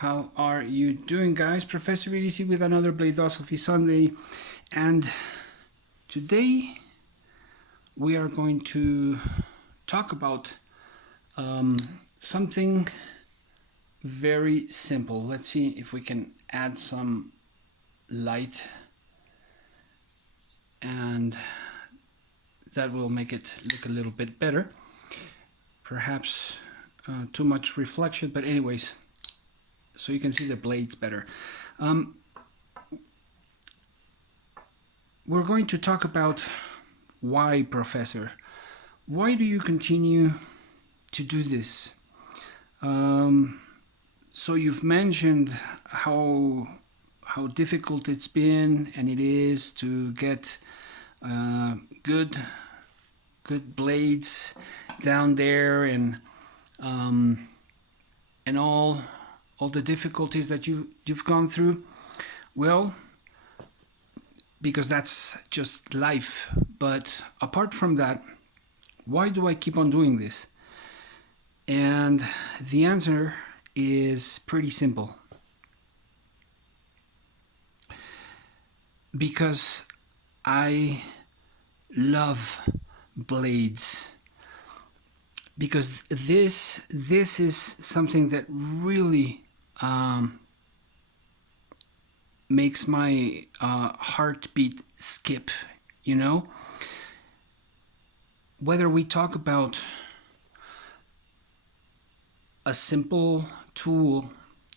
How are you doing, guys? Professor EDC with another BLADE-OSOPHY Sunday, and today we are going to talk about something very simple. Let's see if we can add some light, and that will make it look a little bit better. Perhaps too much reflection, but anyways, so you can see the blades better. We're going to talk about why, Professor. Why do you continue to do this? So you've mentioned how difficult it's been and it is to get good blades down there, and all the difficulties that you've gone through. Well, because that's just life. But apart from that, why do I keep on doing this? And the answer is pretty simple. Because I love blades. Because this is something that really makes my heartbeat skip, you know? Whether we talk about a simple tool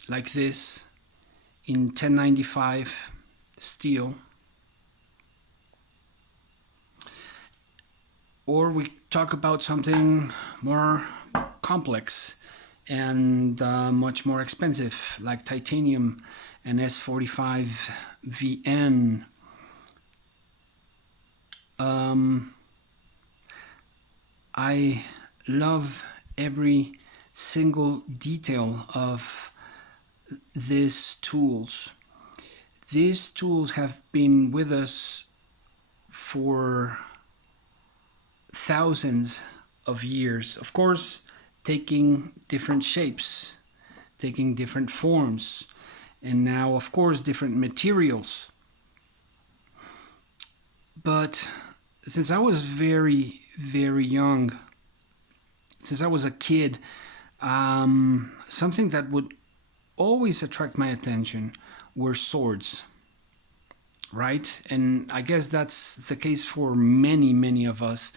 like this in 1095 steel, or we talk about something more complex and much more expensive, like titanium and S45 VN. I love every single detail of these tools. These tools have been with us for thousands of years, of course, taking different shapes, taking different forms, and now, of course, different materials. But since I was very, very young, since I was a kid, something that would always attract my attention were swords, right? And I guess that's the case for many, many of us.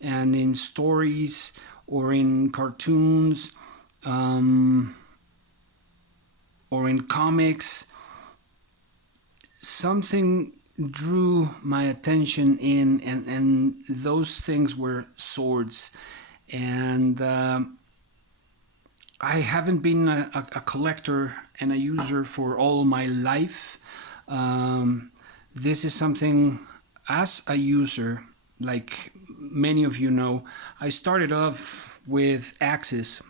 And in stories or in cartoons or in comics, something drew my attention in, and those things were swords. And I haven't been a collector and a user for all my life. This is something, as a user, like many of you know, I started off with axes,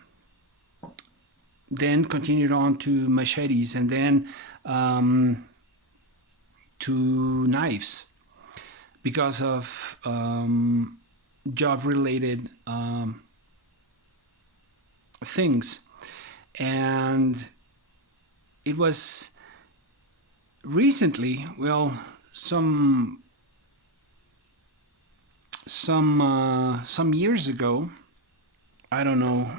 then continued on to machetes, and then to knives because of job-related things. And it was recently, well, some years ago, I don't know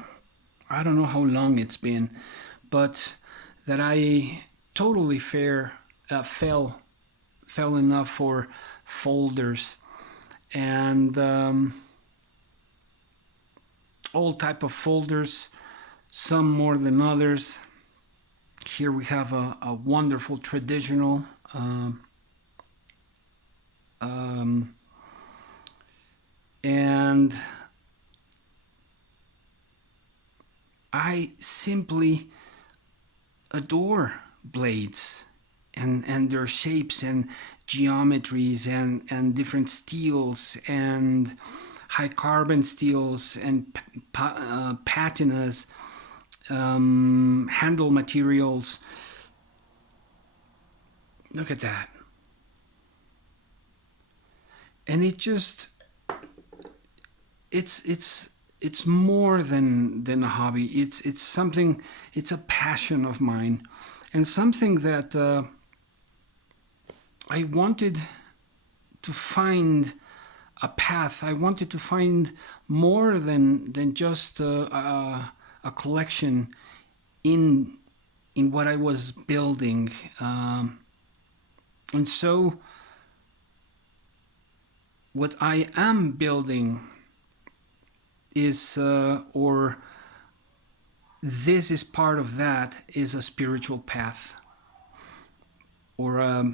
how long it's been, but that I totally fell in love for folders and all type of folders, some more than others. Here we have a wonderful traditional and I simply adore blades and their shapes and geometries and different steels and high carbon steels and patinas, handle materials. Look at that. And it just, it's it's more than a hobby. It's something. It's a passion of mine, and something that I wanted to find a path. I wanted to find more than just a collection in what I was building, and so what I am building is, or this is part of that, is a spiritual path, or a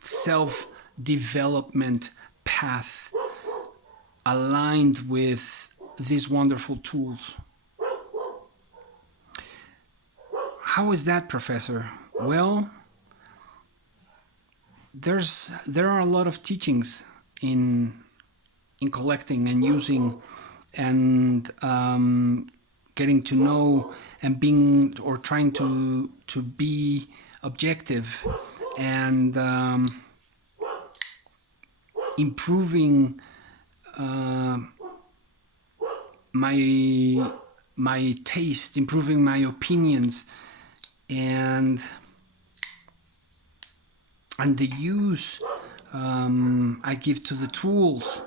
self-development path aligned with these wonderful tools. How is that, Professor? Well, there are a lot of teachings in collecting and using and getting to know and being, or trying to be objective and improving my taste, improving my opinions, and the use I give to the tools,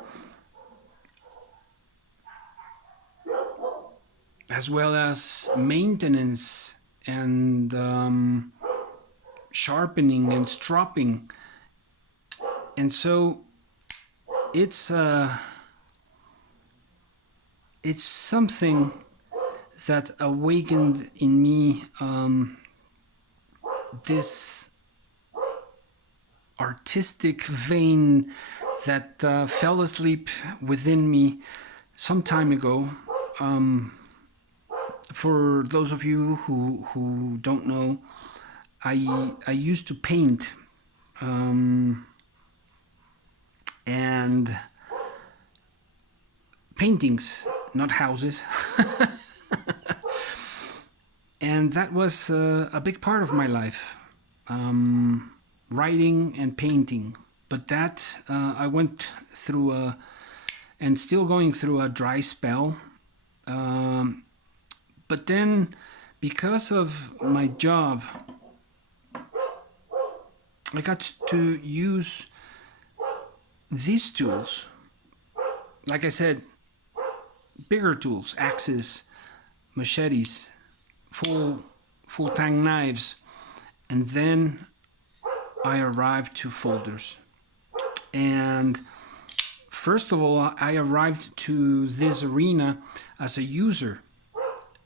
as well as maintenance and sharpening and stropping. And so it's something that awakened in me this artistic vein that fell asleep within me some time ago. For those of you who don't know, I used to paint, and paintings, not houses. And that was a big part of my life, writing and painting. But that I went through and still going through a dry spell. But then, because of my job, I got to use these tools. Like I said, bigger tools, axes, machetes, full tang knives, and then I arrived to folders. And first of all, I arrived to this arena as a user.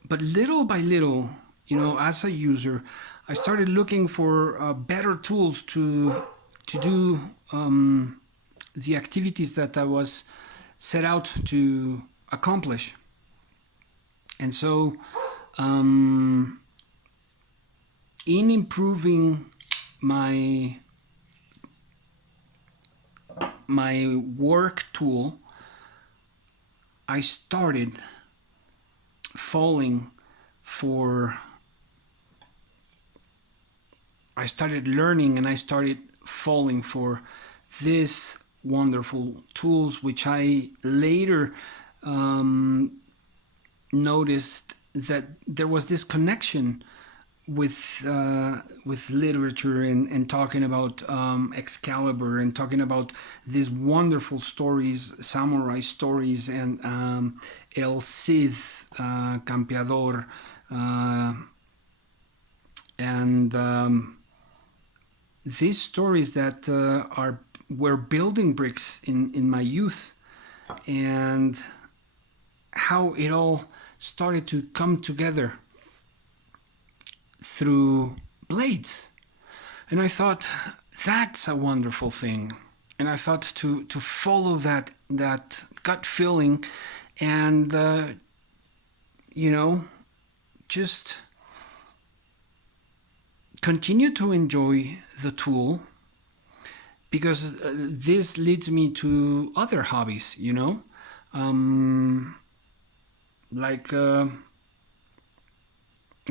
But little by little, as a user, I started looking for better tools to do the activities that I was set out to accomplish. And so, in improving my work tool, I started learning, and I started falling for these wonderful tools, which I later noticed that there was this connection with literature and talking about Excalibur, and talking about these wonderful stories, samurai stories, and El Cid, Campeador, and these stories that were building bricks in my youth, and how it all started to come together through blades. And I thought, that's a wonderful thing. And I thought to follow that gut feeling, and just continue to enjoy the tool, because this leads me to other hobbies, like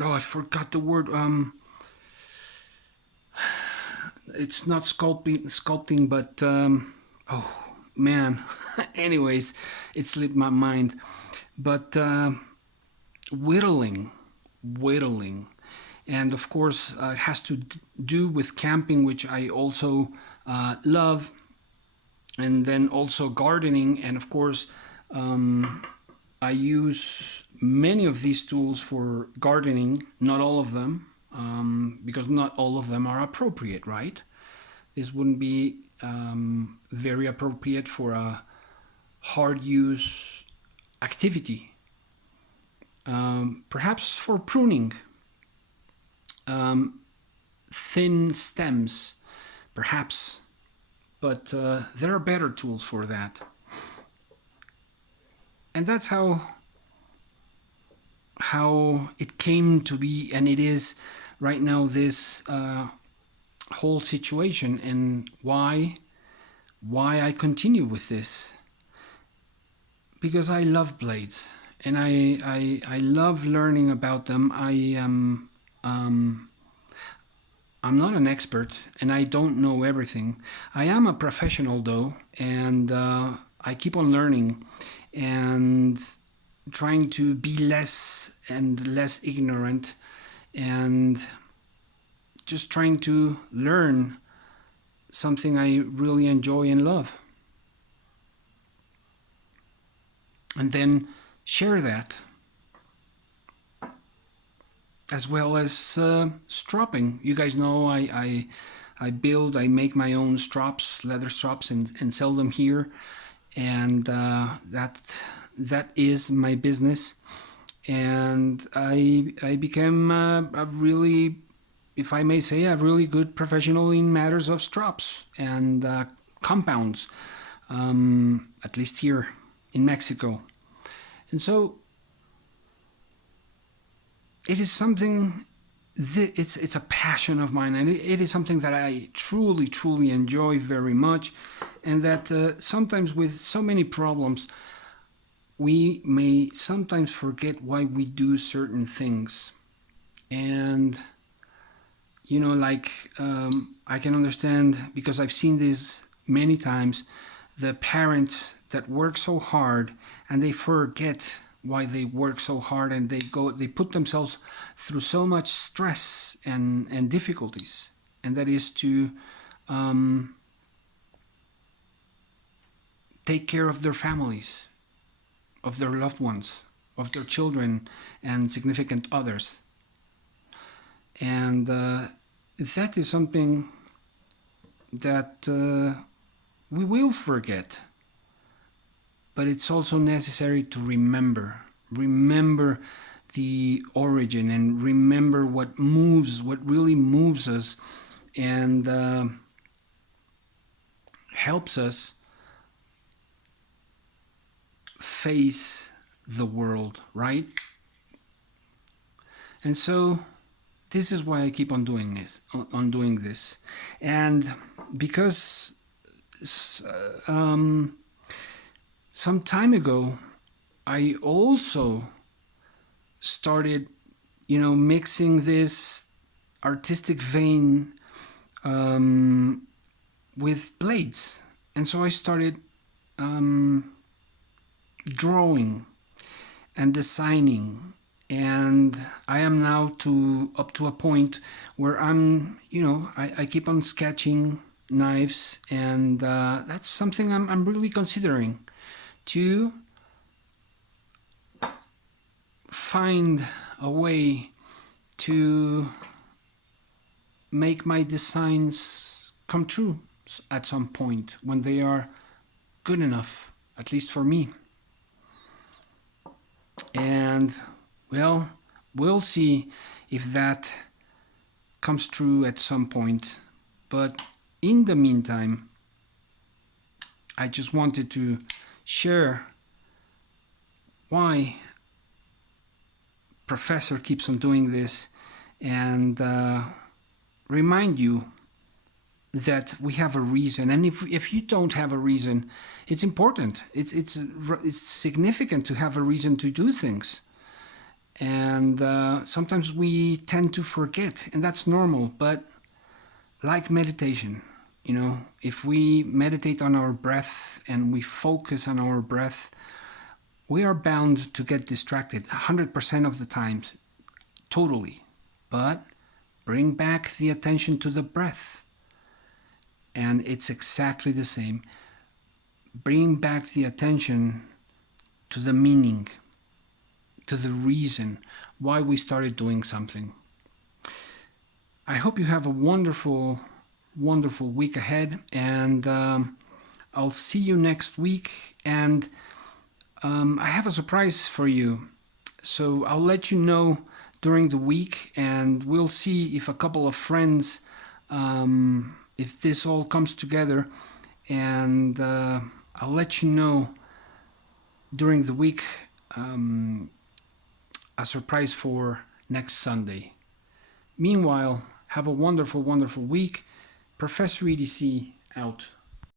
I forgot the word. It's not sculpting, but man. Anyways, it slipped my mind. But whittling, whittling. And of course, it has to do with camping, which I also love. And then also gardening. And of course, I use many of these tools for gardening, not all of them, because not all of them are appropriate, right? This wouldn't be very appropriate for a hard use activity. Perhaps for pruning, thin stems, perhaps, but there are better tools for that. And that's how it came to be, and it is right now, this whole situation, and why I continue with this. Because I love blades, and I love learning about them. I'm not an expert, and I don't know everything. I am a professional though, and I keep on learning and trying to be less and less ignorant, and just trying to learn something I really enjoy and love. And then share that, as well as stropping. You guys know I make my own strops, leather strops, and sell them here. And that is my business. And I became a really, if I may say, a really good professional in matters of strops and compounds, at least here in Mexico. And so it is something, it's a passion of mine, and it is something that I truly, truly enjoy very much, and that sometimes with so many problems, we may sometimes forget why we do certain things. And, you know, like, I can understand, because I've seen this many times, the parents that work so hard and they forget why they work so hard, and they put themselves through so much stress and difficulties, and that is to take care of their families, of their loved ones, of their children and significant others. And that is something that we will forget. But it's also necessary to remember the origin, and remember what really moves us, and helps us face the world, right? And so this is why I keep on doing this. And because some time ago, I also started, mixing this artistic vein with blades. And so I started drawing and designing. And I am now up to a point where I keep on sketching knives, and that's something I'm really considering, to find a way to make my designs come true at some point, when they are good enough, at least for me. And well, we'll see if that comes true at some point. But in the meantime, I just wanted to share why Professor keeps on doing this, and remind you that we have a reason. And if you don't have a reason, it's important. It's significant to have a reason to do things. And sometimes we tend to forget, and that's normal. But like meditation, You know, if we meditate on our breath and we focus on our breath, we are bound to get distracted 100% of the times, totally. But bring back the attention to the breath, and it's exactly the same. Bring back the attention to the meaning, to the reason why we started doing something. I hope you have a wonderful, wonderful week ahead, and I'll see you next week. And I have a surprise for you. So I'll let you know during the week, and we'll see if a couple of friends, if this all comes together, and I'll let you know during the week a surprise for next Sunday. Meanwhile, have a wonderful, wonderful week. Professor EDC out.